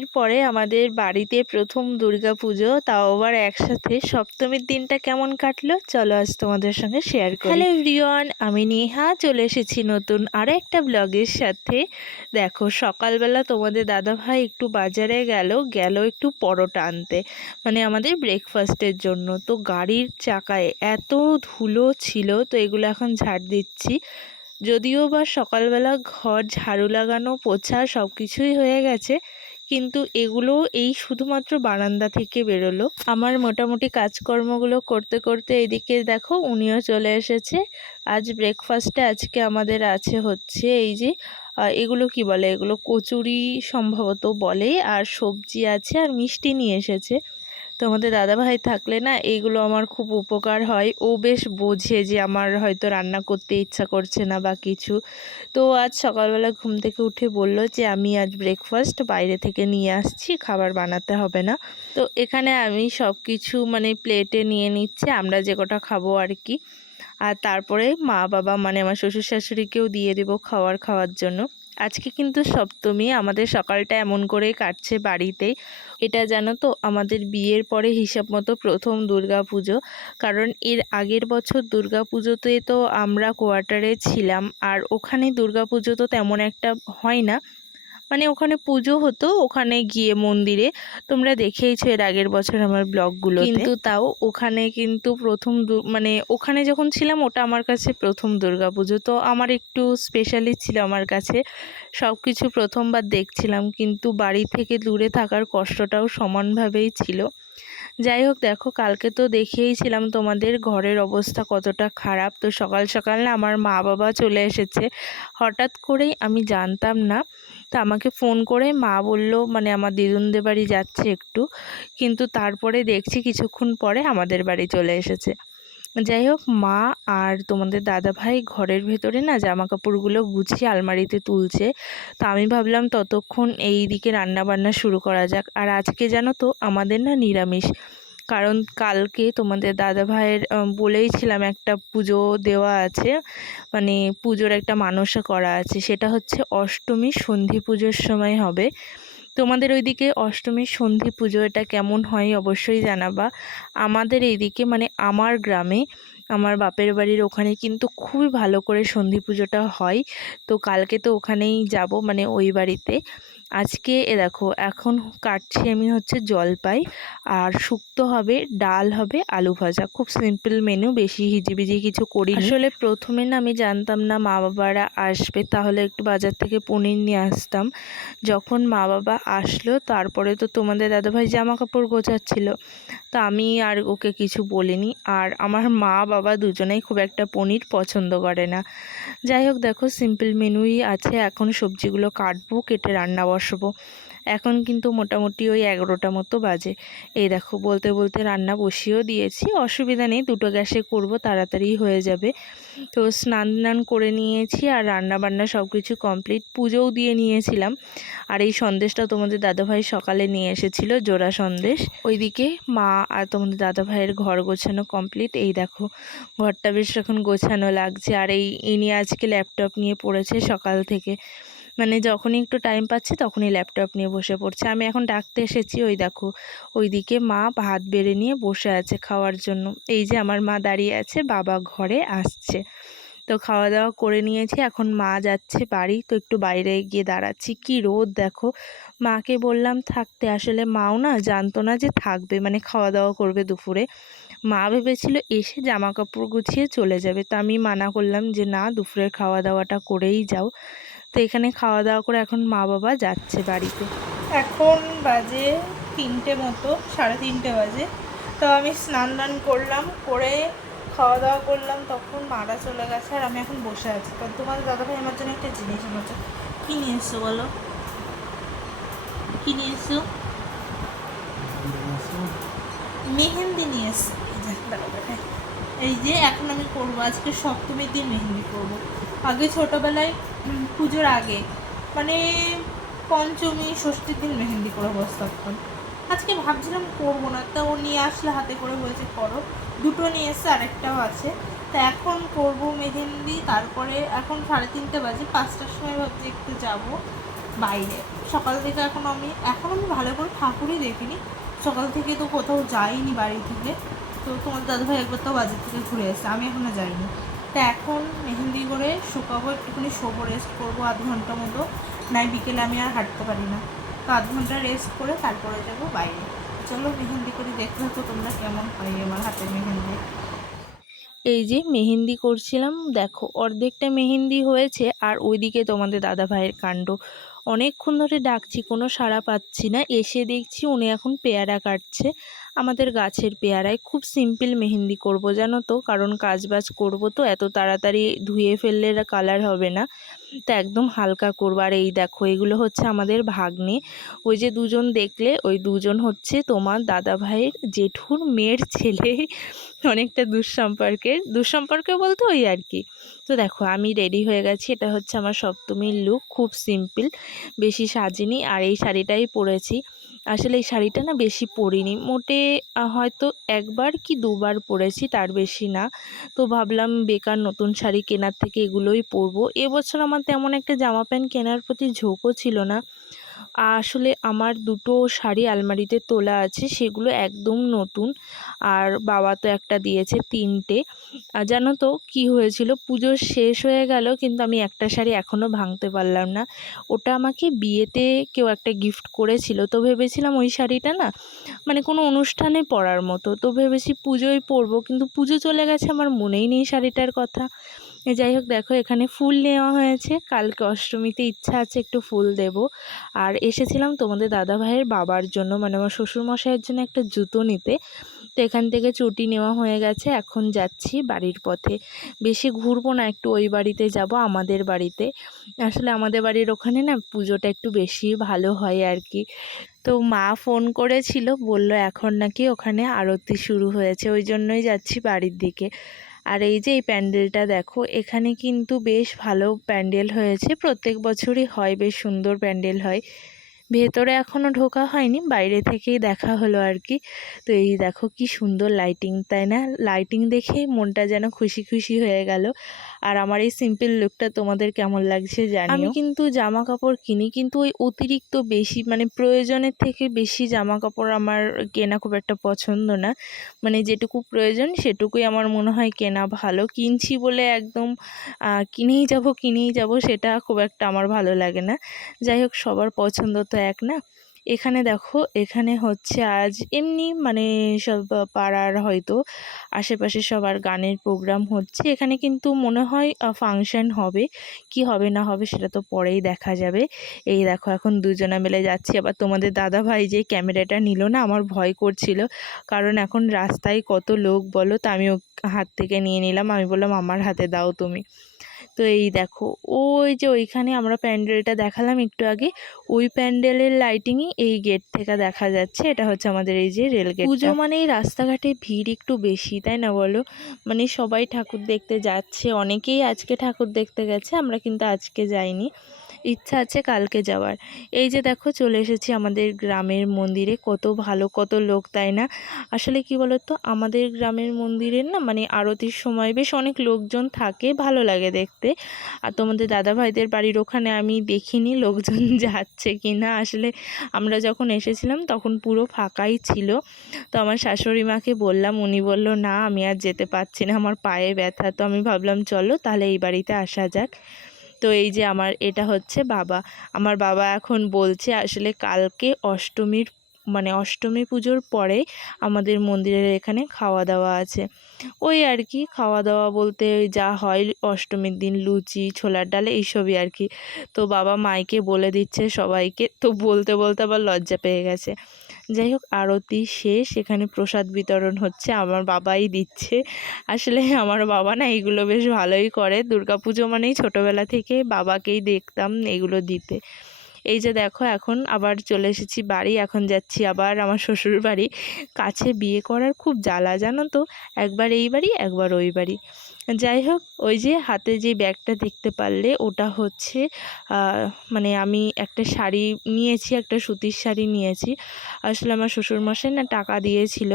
বিয়ের পরে আমাদের বাড়িতে প্রথম দুর্গা পুজো, তাও আবার একসাথে। সপ্তমীর দিনটা কেমন কাটলো? চলো আজ তোমাদের সঙ্গে শেয়ার করি। হ্যালো এভরিওয়ান আমি নেহা, চলে এসেছি নতুন আরও একটা ব্লগের সাথে। দেখো, সকালবেলা তোমাদের দাদাভাই একটু বাজারে গেল গেল একটু পরোটা আনতে মানে আমাদের ব্রেকফাস্টের জন্য। তো গাড়ির চাকায় এত ধুলো ছিল, তো এগুলো এখন ঝাড় দিচ্ছি। যদিও বা সকালবেলা ঘর ঝাড়ু লাগানো, পোছা সব কিছুই হয়ে গেছে কিন্তু এগুলো এই শুধুমাত্র বারান্দা থেকে বেরোলো। আমার মোটামুটি কাজকর্মগুলো করতে করতে এদিকে দেখো উনিও চলে এসেছে। আজ ব্রেকফাস্টে আজকে আমাদের আছে হচ্ছে এই যে এগুলো কি বলে? এগুলো কচুরি সম্ভবত বলে, আর সবজি আছে আর মিষ্টি নিয়ে এসেছে। তো আমাদের দাদাভাই থাকলে না এইগুলো আমার খুব উপকার হয়। ও বেশ বোঝে যে আমার হয়তো রান্না করতে ইচ্ছা করছে না বা কিছু। তো আজ সকালবেলা ঘুম থেকে উঠে বলল যে, আমি আজ ব্রেকফাস্ট বাইরে থেকে নিয়ে আসছি, খাবার বানাতে হবে না। তো এখানে আমি সব কিছু মানে প্লেটে নিয়ে নিচ্ছি, আমরা যে কটা খাব আর কি। আর তারপরে মা বাবা মানে আমার শ্বশুর শাশুড়িকেও দিয়ে দেবো খাবার খাওয়ার জন্য। আজকে কিন্তু সপ্তমী, আমাদের সকালটা এমন করেই কাটছে বাড়িতে। এটা জানো তো, আমাদের বিয়ের পরে হিসাব মতো প্রথম দুর্গা পুজো। কারণ এর আগের বছর দুর্গা পুজোতে তো আমরা কোয়ার্টারে ছিলাম, আর ওখানে দুর্গা পুজো তো তেমন একটা হয় না। মানে ওখানে পুজো হতো ওখানে গিয়ে মন্দিরে। তোমরা দেখেইছো এর আগের বছর আমার ব্লগগুলো কিন্তু তাও ওখানে কিন্তু প্রথম মানে ওখানে যখন ছিলাম ওটা আমার কাছে প্রথম দুর্গা পুজো। তো আমার একটু স্পেশালি ছিল আমার কাছে। সব কিছু প্রথমবার দেখছিলাম কিন্তু বাড়ি থেকে দূরে থাকার কষ্টটাও সমানভাবেই ছিল। যাই হোক দেখো কালকে তো দেখেইছিলাম তোমাদের ঘরের অবস্থা কতটা খারাপ। তো সকাল সকাল না আমার মা বাবা চলে এসেছে। হঠাৎ করেই আমি জানতাম না তো আমাকে ফোন করে মা বলল মানে আমার দিদুনদের বাড়ি যাচ্ছে একটু। কিন্তু তারপরে দেখছি কিছুক্ষণ পরে আমাদের বাড়ি চলে এসেছে। যাই হোক, মা আর তোমাদের দাদা ভাই ঘরের ভেতরে না জামা কাপড়গুলো গুছিয়ে আলমারিতে তুলছে। তো আমি ভাবলাম ততক্ষণ এই দিকে রান্না বান্না শুরু করা যাক। আর আজকে জানো তো, আমাদের না নিরামিষ। কারণ কালকে তোমাদের দাদা ভাইয়ের বলেইছিলাম একটা পুজো দেওয়া আছে। মানে পুজোর একটা মানসা করা আছে। সেটা হচ্ছে অষ্টমী সন্ধি পুজোর সময় হবে। তোমাদের ওইদিকে অষ্টমীর সন্ধি পুজো এটা কেমন হয় অবশ্যই জানাবা। আমাদের এইদিকে মানে আমার গ্রামে, আমার বাপের বাড়ির ওখানে কিন্তু খুবই ভালো করে সন্ধি পুজোটা হয়। তো কালকে তো ওখানেই যাব মানে ওই বাড়িতে। আজকে এ দেখো, এখন কাটছি আমি হচ্ছে জলপাই, আর শুক্তো হবে, ডাল হবে, আলু ভাজা। খুব সিম্পল মেনু বেশি হিজিবিজি কিছু করি আসলে প্রথমে না আমি জানতাম না মা বাবারা আসবে, তাহলে একটু বাজার থেকে পনির নিয়ে আসতাম। যখন মা বাবা আসলো, তারপরে তো তোমাদের দাদাভাই জামা কাপড় গোছাচ্ছিল। তো আমি আর ওকে কিছু বলিনি, আর আমার মা বাবা দুজনেই খুব একটা পনির পছন্দ করে না। যাই হোক দেখো সিম্পল মেনুই আছে, এখন সবজিগুলো কাটবো, কেটে রান্না বসাবো। এখন কিন্তু মোটামুটি ওই এগারোটা মতো বাজে। এই দেখো, বলতে বলতে রান্না বসিয়েও দিয়েছি। অসুবিধা নেই, দুটো গ্যাসে করব, তাড়াতাড়ি হয়ে যাবে। তো স্নান টান করে নিয়েছি আর রান্না বান্না সব কিছু কমপ্লিট। পুজোও দিয়ে নিয়েছিলাম। আর এই সন্দেশটা তোমাদের দাদাভাই সকালে নিয়ে এসেছিল, জোড়া সন্দেশ। ওইদিকে মা আর তোমাদের দাদাভাইয়ের ঘর গোছানো কমপ্লিট। এই দেখো, ঘরটা বেশ এখন গোছানো লাগছে। আর এই, ইনি আজকে ল্যাপটপ নিয়ে পড়েছে সকাল থেকে। মানে যখনই একটু টাইম পাচ্ছে, তখনই ল্যাপটপ নিয়ে বসে পড়ছে। আমি এখন ডাকতে এসেছি, ওই দেখো, ওইদিকে মা ভাত বেড়ে নিয়ে বসে আছে খাওয়ার জন্য। এই যে আমার মা দাঁড়িয়ে আছে, বাবা ঘরে আসছে। তো খাওয়া দাওয়া করে নিয়েছি, এখন মা যাচ্ছে বাড়ি, তো একটু বাইরে গিয়ে দাঁড়াচ্ছি। কি রোদ দেখো। মাকে বললাম, থাকতে। আসলে মাও না জানতো না যে থাকবে মানে খাওয়া দাওয়া করবে দুপুরে। মা ভেবেছিল, এসে জামা কাপড় গুছিয়ে চলে যাবে। তো আমি মানা করলাম যে, না, দুপুরের খাওয়া দাওয়াটা করেই যাও। তো এখানে খাওয়া দাওয়া করে এখন মা বাবা যাচ্ছে বাড়িতে। এখন বাজে তিনটে মতো সাড়ে তিনটে বাজে। তো আমি স্নান টান করলাম করে খাওয়া দাওয়া করলাম তখন মারা চলে গেছে আর আমি এখন বসে আছি। তো তোমার দাদাভাই আমার জন্য একটা জিনিস এনেছে। কী নিয়ে এসছো বলো? কী নিয়ে এসছো মেহেন্দি নিয়ে এসছো এই যে, এখন আমি করব। আজকে সপ্তমীর দিন মেহেন্দি করব। আগে ছোটোবেলায় পুজোর আগে। মানে পঞ্চমী, ষষ্ঠীর দিন মেহেন্দি করে থাকতাম আজকে ভাবছিলাম করব না, তা ও নিয়ে আসলে হাতে করে বলেছে করো। দুটো নিয়ে এসছে, আরেকটাও আছে। তা এখন করব মেহেন্দি, তারপরে এখন সাড়ে তিনটে বাজে, পাঁচটার সময় ভাবছি একটু যাব বাইরে। সকাল থেকে এখন আমি এখন আমি ভালো করে ঠাকুরই দেখিনি। সকাল থেকে তো কোথাও যাইনি বাড়ি থেকে। তো তোমার দাদাভাই একবার তো বাজার থেকে ঘুরে এসেছে, আমি এখনও যাইনি। তা এখন মেহেন্দি করে শুকাবো, একটুখানি শোবো রেস্ট করব আধ ঘণ্টা মতো। নাই বিকেলে আমি আর হাঁটতে পারি না। তো আধ ঘণ্টা রেস্ট করে তারপরে যাব বাইরে। চলো মেহেন্দি করে, দেখতে তো তোমরা কেমন হয় আমার হাতে মেহেন্দি। এই যে মেহেন্দি করছিলাম, দেখো অর্ধেকটা মেহেন্দি হয়েছে আর ওইদিকে তোমাদের দাদা ভাইয়ের কাণ্ড। অনেকক্ষণ ধরে ডাকছি, কোনো সাড়া পাচ্ছি না। এসে দেখছি উনি এখন পেয়ারা কাটছে। আমাদের গাছের পেয়ারায় খুব সিম্পল মেহেন্দি করব, জানো তো? কারণ কাজবাজ করব তো, এত তাড়াতাড়ি ধুয়ে ফেললে কালার হবে না। তো একদম হালকা করব। আর এই দেখো, এগুলো হচ্ছে আমাদের ভাগ্নে। ওই যে দুজন দেখলে, ওই দুজন হচ্ছে তোমার দাদা ভাইয়ের জেঠুর মেয়ের ছেলে। অনেকটা দুঃসম্পর্কের। দুঃসম্পর্কে বলতে ওই আর কি। তো দেখো, আমি রেডি হয়ে গেছি। এটা হচ্ছে আমার সপ্তমীর লুক খুব সিম্পল বেশি সাজিনি। আর এই শাড়িটাই পরেছি। আসলে এই শাড়িটা না বেশি পরিনি। মোটে হয়তো একবার কি দুবার পরেছি, তার বেশি না। তো ভাবলাম বেকার নতুন শাড়ি কেনার থেকে এগুলোই পরবো। এবছর আমার তেমন একটা জামা প্যান্ট কেনার প্রতি ঝোঁকও ছিল না। আসলে আমার দুটো শাড়ি আলমারিতে তোলা আছে, সেগুলো একদম নতুন। আর বাবা তো একটা দিয়েছে তিনটে। জানো তো কী হয়েছিল? পুজো শেষ হয়ে গেল, কিন্তু আমি একটা শাড়ি এখনও ভাঙতে পারলাম না। ওটা আমাকে বিয়েতে কেউ একটা গিফট করেছিল, তো ভেবেছিলাম ওই শাড়িটা না মানে কোনো অনুষ্ঠানে পরার মতো। তো ভেবেছি পুজোয় পরবো, কিন্তু পুজো চলে গেছে, আমার মনেই নেই শাড়িটার কথা। যাই হোক, দেখো এখানে ফুল নেওয়া হয়েছে। কালকে অষ্টমীতে ইচ্ছা আছে একটু ফুল দেব। আর এসেছিলাম তোমাদের দাদা ভাইয়ের বাবার জন্য মানে আমার শ্বশুরমশাইয়ের জন্য একটা জুতো নিতে। তো এখান থেকে চুটি নেওয়া হয়ে গেছে, এখন যাচ্ছি বাড়ির পথে। বেশি ঘুরবো না, একটু ওই বাড়িতে যাব, আমাদের বাড়িতে। আসলে আমাদের বাড়ির ওখানে না পুজোটা একটু বেশি ভালো হয় আর কি। তো মা ফোন করেছিল, বলল এখন নাকি ওখানে আরতি শুরু হয়েছে, ওই জন্যই যাচ্ছি বাড়ির দিকে। আর এই যে এই প্যান্ডেলটা দেখো, এখানে কিন্তু বেশ ভালো প্যান্ডেল হয়েছে। প্রত্যেক বছরই হয়, বেশ সুন্দর প্যান্ডেল হয়। ভেতরে এখনও ঢোকা হয়নি, বাইরে থেকেই দেখা হলো আর কি তো এই দেখো কি সুন্দর লাইটিং তাই না? লাইটিং দেখেই মনটা যেন খুশি খুশি হয়ে গেল। আর আমার এই সিম্পল লুকটা তোমাদের কেমন লাগছে জানি আমি কিন্তু জামা কাপড় কিনি, কিন্তু ওই অতিরিক্ত বেশি মানে প্রয়োজনের থেকে বেশি জামা কাপড় আমার কেনা খুব একটা পছন্দ না। মানে যেটুকু প্রয়োজন সেটুকুই আমার মনে হয় কেনা ভালো। কিনছি বলে একদম কিনেই যাব কিনেই যাব, সেটা খুব একটা আমার ভালো লাগে না। যাই হোক, সবার পছন্দ তো এক না? এখানে দেখো, এখানে হচ্ছে আজ এমনি মানে সব পাড়ার হয়তো আশেপাশে সবার গানের প্রোগ্রাম হচ্ছে। এখানে কিন্তু মনে হয় ফাংশন হবে। কি হবে না হবে সেটা তো পরেই দেখা যাবে। এই দেখো, এখন দুজনা মিলে যাচ্ছি। আবার তোমাদের দাদা ভাই যে ক্যামেরাটা নিল না, আমার ভয় করছিল। কারণ এখন রাস্তায় কত লোক বলো তা, আমি হাত থেকে নিয়ে নিলাম। আমি বললাম, আমার হাতে দাও তুমি। তো এই দেখো, ওই যে ওইখানে আমরা প্যান্ডেলটা দেখালাম একটু আগে, ওই প্যান্ডেলের লাইটিংই এই গেট থেকে দেখা যাচ্ছে, এটা হচ্ছে আমাদের এই যে রেল গেট পুজো মানে এই রাস্তাঘাটে ভিড় একটু বেশি, তাই না বলো? মানে সবাই ঠাকুর দেখতে যাচ্ছে, অনেকেই আজকে ঠাকুর দেখতে গেছে, আমরা কিন্তু আজকে যাইনি। ইচ্ছা আছে কালকে যাওয়ার। এই যে দেখো চলে এসেছি আমাদের গ্রামের মন্দিরে, কত ভালো, কত লোক, তাই না? আসলে কি বলতো, আমাদের গ্রামের মন্দিরের না মানে আরতির সময় বেশ অনেক লোকজন থাকে, ভালো লাগে দেখতে। আর তোমাদের দাদা ভাইদের বাড়ির ওখানে আমি দেখিনি লোকজন যাচ্ছে কি না আসলে আমরা যখন এসেছিলাম তখন পুরো ফাঁকাই ছিল। তো আমার শাশুড়ি মাকে বললাম, উনি বলল, না, আমি আর যেতে পারছি না, আমার পায়ে ব্যথা। তো আমি ভাবলাম, চলো, তাহলে এই বাড়িতে আসা যাক। তো এই যে আমার এটা হচ্ছে বাবা। আমার বাবা এখন বলছে আসলে কালকে অষ্টমীর মানে অষ্টমী পুজোর পরে আমাদের মন্দিরের এখানে খাওয়া দাওয়া আছে। ওই আর কি খাওয়া দাওয়া বলতে যা হয় অষ্টমীর দিন লুচি, ছোলার ডাল এইসবই আর কি তো বাবা মাইকে বলে দিচ্ছে সবাইকে। তো বলতে বলতে আবার লজ্জা পেয়ে গেছে। যাই হোক, আরতি শেষ। এখানে প্রসাদ বিতরণ হচ্ছে, আমার বাবাই দিচ্ছে। আসলে আমার বাবা না এগুলো বেশ ভালোই করে। দুর্গা পুজো মানেই ছোটোবেলা থেকে বাবাকেই দেখতাম এগুলো দিতে। এই যে দেখো, এখন আবার চলে এসেছি বাড়ি, এখন যাচ্ছি আবার আমার শ্বশুর বাড়ি। কাছে বিয়ে করার খুব জ্বালা, জানো তো? একবার এই বাড়ি, একবার ওই বাড়ি। যাই হোক ওই যে হাতে যে ব্যাগটা দেখতে পারলে ওটা হচ্ছে মানে আমি একটা শাড়ি নিয়েছি, একটা সুতির শাড়ি নিয়েছি। আসলে আমার শ্বশুরমশাই না টাকা দিয়েছিল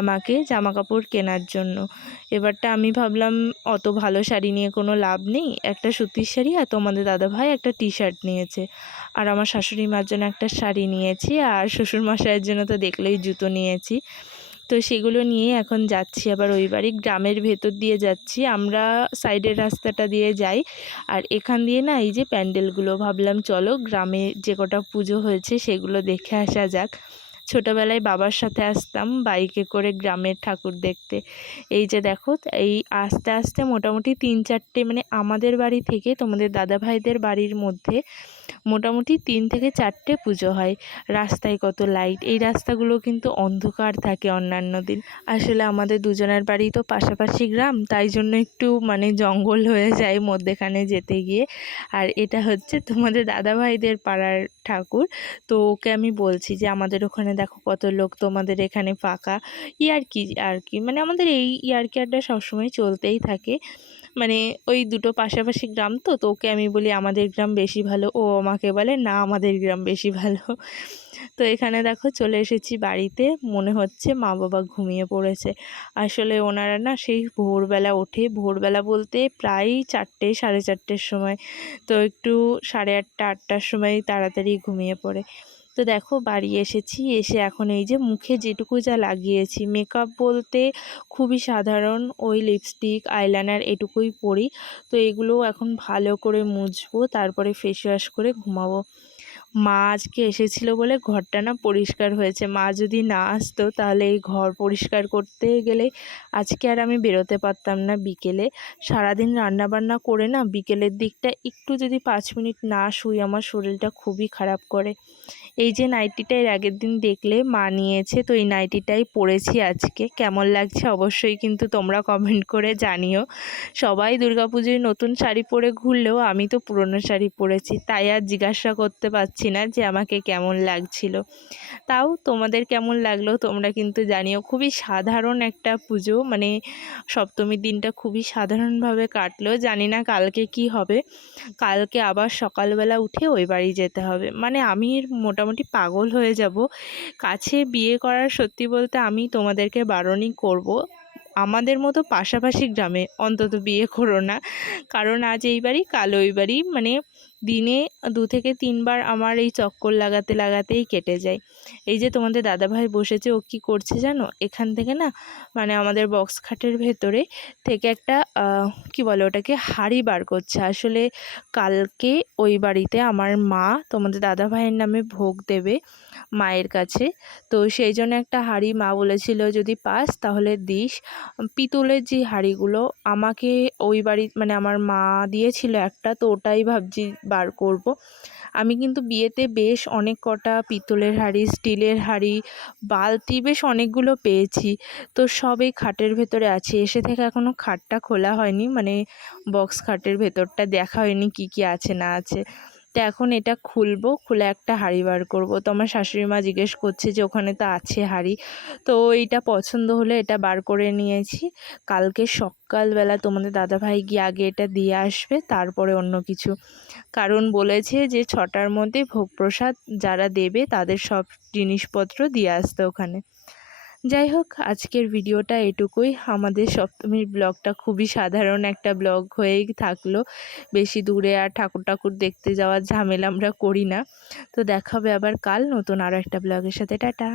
আমাকে জামা কাপড় কেনার জন্য। এবারটা আমি ভাবলাম, অত ভালো শাড়ি নিয়ে কোনো লাভ নেই। একটা সুতির শাড়ি আর তোমাদের দাদাভাই একটা টি শার্ট নিয়েছে। আর আমার শাশুড়ি মার জন্য একটা শাড়ি নিয়েছি আর শ্বশুর মশাইয়ের জন্য তো দেখলেই জুতো নিয়েছি। তো সেগুলো নিয়ে এখন যাচ্ছি। আবার ওই বাড়ি গ্রামের ভেতর দিয়ে যাচ্ছি। আমরা সাইডের রাস্তাটা দিয়ে যাই। আর এখান দিয়ে না এই যে প্যান্ডেলগুলো, ভাবলাম চলো গ্রামে যে কটা পুজো হয়েছে সেগুলো দেখে আসা যাক। ছোটোবেলায় বাবার সাথে আসতাম বাইকে করে গ্রামের ঠাকুর দেখতে। এই যে দেখো, এই আস্তে আস্তে মোটামুটি তিন চারটে মানে আমাদের বাড়ি থেকে তোমাদের দাদা ভাইদের বাড়ির মধ্যে মোটামুটি তিন থেকে চারটে পুজো হয়। রাস্তায় কত লাইট এই রাস্তাগুলো কিন্তু অন্ধকার থাকে অন্যান্য দিন। আসলে আমাদের দুজনের বাড়ি তো পাশাপাশি গ্রাম, তাই জন্য একটু মানে জঙ্গল হয়ে যায় মধ্যেখানে যেতে গিয়ে। আর এটা হচ্ছে তোমাদের দাদা ভাইদের পাড়ার ঠাকুর। তো ওকে আমি বলছি যে, আমাদের ওখানে দেখো কত লোক, তোমাদের এখানে ফাঁকা। ইয়ার্কি, আর কি মানে আমাদের এই ইয়ার্কি আড্ডা সবসময় চলতেই থাকে। মানে ওই দুটো পাশাপাশি গ্রাম তো তো ওকে আমি বলি আমাদের গ্রাম বেশি ভালো। ও আমাকে বলে, না, আমাদের গ্রাম বেশি ভালো। তো এখানে দেখো চলে এসেছি বাড়িতে, মনে হচ্ছে মা বাবা ঘুমিয়ে পড়েছে। আসলে ওনারা না সেই ভোরবেলা ওঠে, ভোরবেলা বলতে প্রায় চারটে, সাড়ে চারটের সময়। তো একটু সাড়ে আটটা, আটটার সময় তাড়াতাড়ি ঘুমিয়ে পড়ে। তো দেখো বাড়ি এসেছি, এসে এখন এই যে মুখে যেটুকু যা লাগিয়েছি মেকআপ বলতে খুবই সাধারণ, ওই লিপস্টিক আইলাইনার এটুকুই পরি। তো এগুলো এখন ভালো করে মুছবো, তারপরে ফেস ওয়াশ করে ঘুমাবো। মা আজকে এসেছিল বলে ঘরটা না পরিষ্কার হয়েছে, মা যদি না আসতো তাহলে এই ঘর পরিষ্কার করতে গেলে আজকে আর আমি বেরোতে পারতাম না বিকেলে। সারাদিন রান্নাবান্না করে না বিকেলের দিকটা একটু যদি পাঁচ মিনিট না শুই, আমার শরীরটা খুবই খারাপ করে। এই যে নাইটিটা এর আগের দিন দেখলে মা নিয়েছে, তো এই নাইটিটাই পরেছি আজকে। কেমন লাগছে অবশ্যই কিন্তু তোমরা কমেন্ট করে জানিও। সবাই দুর্গাপুজোয় নতুন শাড়ি পরে ঘুরলেও আমি তো পুরনো শাড়ি পরেছি, তাই আর জিজ্ঞাসা করতে পারছি না যে আমাকে কেমন লাগছিল। তাও তোমাদের কেমন লাগল তোমরা কিন্তু জানিও। খুবই সাধারণ একটা পুজো মানে সপ্তমীর দিনটা খুবই সাধারণভাবে কাটলো। জানি না কালকে কি হবে। কালকে আবার সকালবেলা উঠে ওই বাড়ি যেতে হবে। মানে আমি মোটামুটি পাগল হয়ে যাব। কাছে বিয়ে করার সত্যি বলতে আমি তোমাদেরকে বারণই করব। আমাদের মতো পাশাপাশি গ্রামে অন্তত বিয়ে করো না। কারণ আজ এই বাড়ি, কাল ওই বাড়ি মানে দিনে দু থেকে তিনবার আমার এই চক্কর লাগাতে, লাগাতেই কেটে যায়। এই যে তোমাদের দাদাভাই বসেছে, ও কি করছে জানো? এখান থেকে না মানে আমাদের বক্স খাটের ভেতরে থেকে একটা কি বলে ওটাকে, হাড়ি বার করছে। আসলে কালকে ওই বাড়িতে আমার মা তোমাদের দাদাভাইয়ের নামে ভোগ দেবে মায়ের কাছে। তো সেই জন্য একটা হাঁড়ি মা বলেছিল, যদি পাস তাহলে দিস। পিতলের যে হাঁড়িগুলো, আমাকে ওই বাড়ি মানে আমার মা দিয়েছিল একটা, তো ওটাই ভাবছি বার করব। আমি কিন্তু বিয়েতে বেশ অনেক কটা পিতলের হাড়ি, স্টিলের হাড়ি, বালতি বেশ অনেকগুলো পেয়েছি। তো সবই খাটের ভেতরে আছে। এসে থেকে এখনও খাটটা খোলা হয়নি। মানে বক্স খাটের ভেতরটা দেখা হয়নি কি কি আছে না আছে। তো এখন এটা খুলবো, খুলে একটা হাঁড়ি বার করব। তো আমার শাশুড়ি মা জিজ্ঞেস করছে যে, ওখানে তো আছে হাঁড়ি। তো এইটা পছন্দ হলে এটা বার করে নিয়েছি। কালকে সকালবেলা তোমাদের দাদাভাই গিয়ে আগে এটা দিয়ে আসবে, তারপরে অন্য কিছু। কারণ বলেছে যে, ছটার মধ্যে ভোগ প্রসাদ যারা দেবে তাদের সব জিনিসপত্র দিয়ে আসতে ওখানে। যাই হোক, আজকের ভিডিওটা এটুকুই। আমাদের সপ্তমীর ব্লগটা খুবই সাধারণ একটা ব্লগ হয়েই থাকল। বেশি দূরে আর ঠাকুর ঠাকুর দেখতে যাওয়ার ঝামেলা আমরা করি না। তো দেখাবে আবার কাল নতুন আরও একটা ব্লগের সাথে। টাটা!